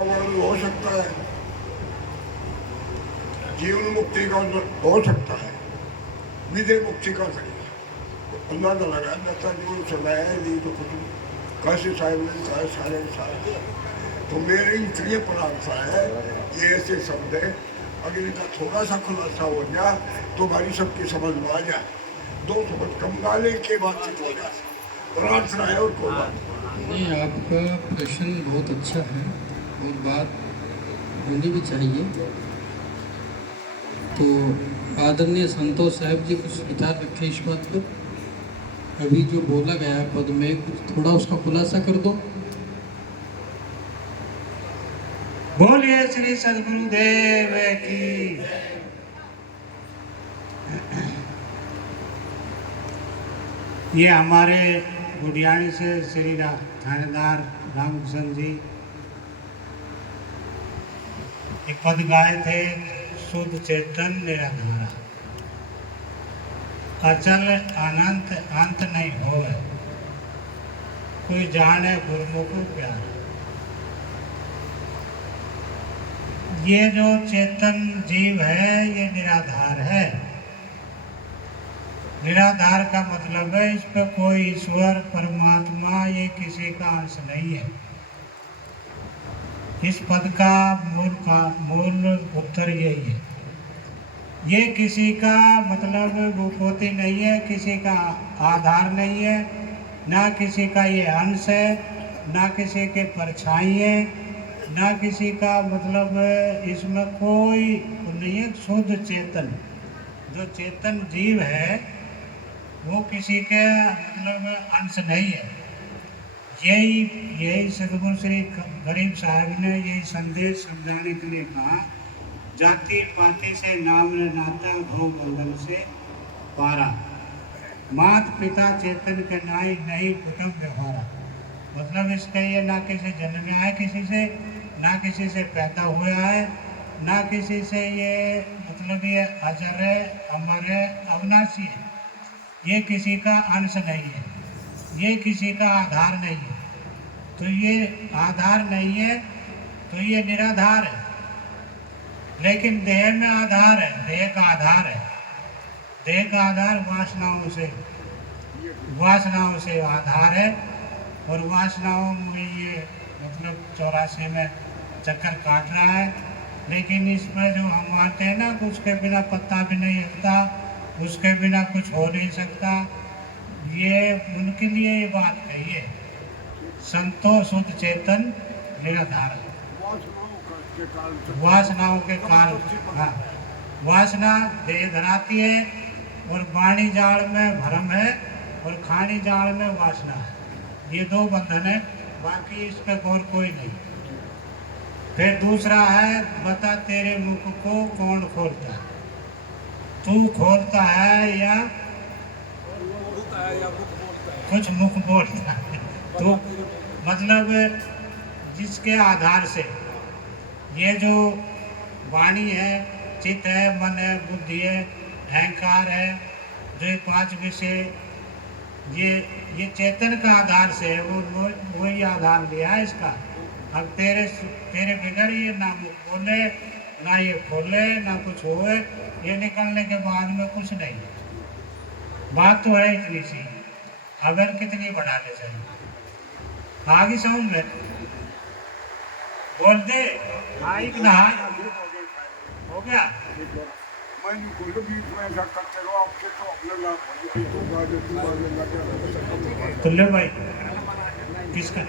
वर्णन हो सकता है, जीवन मुक्ति का हो सकता है, विजय मुक्ति का नहीं। अल्लाह का लगा जैसा जो सुनाया नहीं तो कुछ कैसे साहिब ने कहा सारे साहब। तो मेरी इसलिए प्रार्थना है, ये ऐसे शब्द है अगर इनका थोड़ा सा खुलासा हो जाए तो हमारी सबकी समझ में आ जाए, दो समझ कम डाले के बातचीत हो जाए। प्रार्थना है और कोई बात नहीं। आपका प्रश्न बहुत अच्छा है और बात होनी भी चाहिए। तो आदरणीय संतोष साहब जी कुछ विचार रखे इस बात पर। अभी जो बोला गया पद में कुछ थोड़ा उसका खुलासा कर दो। बोलिए श्री सदगुरुदेव की। ये हमारे गुडियाणी से श्री थानेदार रामकिशन जी एक पद गाए थे, शुद्ध चेतन निराधारा, अचल अनंत अंत नहीं होवे, कोई जाने गुरमुख प्यार। ये जो चेतन जीव है ये निराधार है। निराधार का मतलब है इस पर कोई ईश्वर परमात्मा ये किसी का अंश नहीं है। इस पद का मूल उत्तर यही है। ये किसी का मतलब भूपोती नहीं है, किसी का आधार नहीं है, ना किसी का ये अंश है, ना किसी के परछाई है, ना किसी का मतलब इसमें कोई नहीं है। शुद्ध चेतन जो चेतन जीव है वो किसी के मतलब अंश नहीं है। यही सदगुरु श्री गरीब साहब ने यही संदेश समझाने के लिए कहा, जाति पाति से नाम न नाता, भव बंधन से पारा, मात पिता चेतन के नाई नहीं कुटुम व्यवहारा। मतलब इसका ये ना किसी जन्म में आया किसी से, ना किसी से पैदा हुआ है, ना किसी से ये मतलब ये अजर है, अमर है, अविनाशी है। ये किसी का अंश नहीं है, ये किसी का आधार नहीं है। तो ये आधार नहीं है तो ये निराधार है। लेकिन देह में आधार है, देह का आधार है। देह का आधार वासनाओं से आधार है। और वासनाओं में ये मतलब 84 में चक्कर काट रहा है। लेकिन इसमें जो हम आते हैं ना, उसके बिना पत्ता भी नहीं हिलता, उसके बिना कुछ हो नहीं सकता। ये उनके लिए ये बात कही है, संतोष शुद्ध चेतन निराधार। वासनाओं के कारण, हाँ, वासना देह धराती है और वाणी जाल में भ्रम है और खानी जाल में वासना है। ये दो बंधन है, बाकी इस पे और कोई नहीं। फिर दूसरा है, बता तेरे मुख को कौन खोलता है, तू खोलता है या कुछ मुख बोलता है। तो मतलब जिसके आधार से ये जो वाणी है, चित्त है, मन है, बुद्धि है, अहंकार है, जो ये 5 विषय ये चेतन का आधार से है, वो वही आधार लिया है इसका। अब तेरे बिगड़ ये ना मुख बोले, ना ये खोले, ना कुछ होए, ये निकलने के बाद में कुछ नहीं। बात तो है इतनी सी, अगर कितनी बढ़ाने चाहिए आगे समझ में बोल दे। आइक ना हो गया। मैं कोई बीच में ऐसा करते रहो आपसे तो अपने लाभ हो जाए। तुल्ले भाई किसका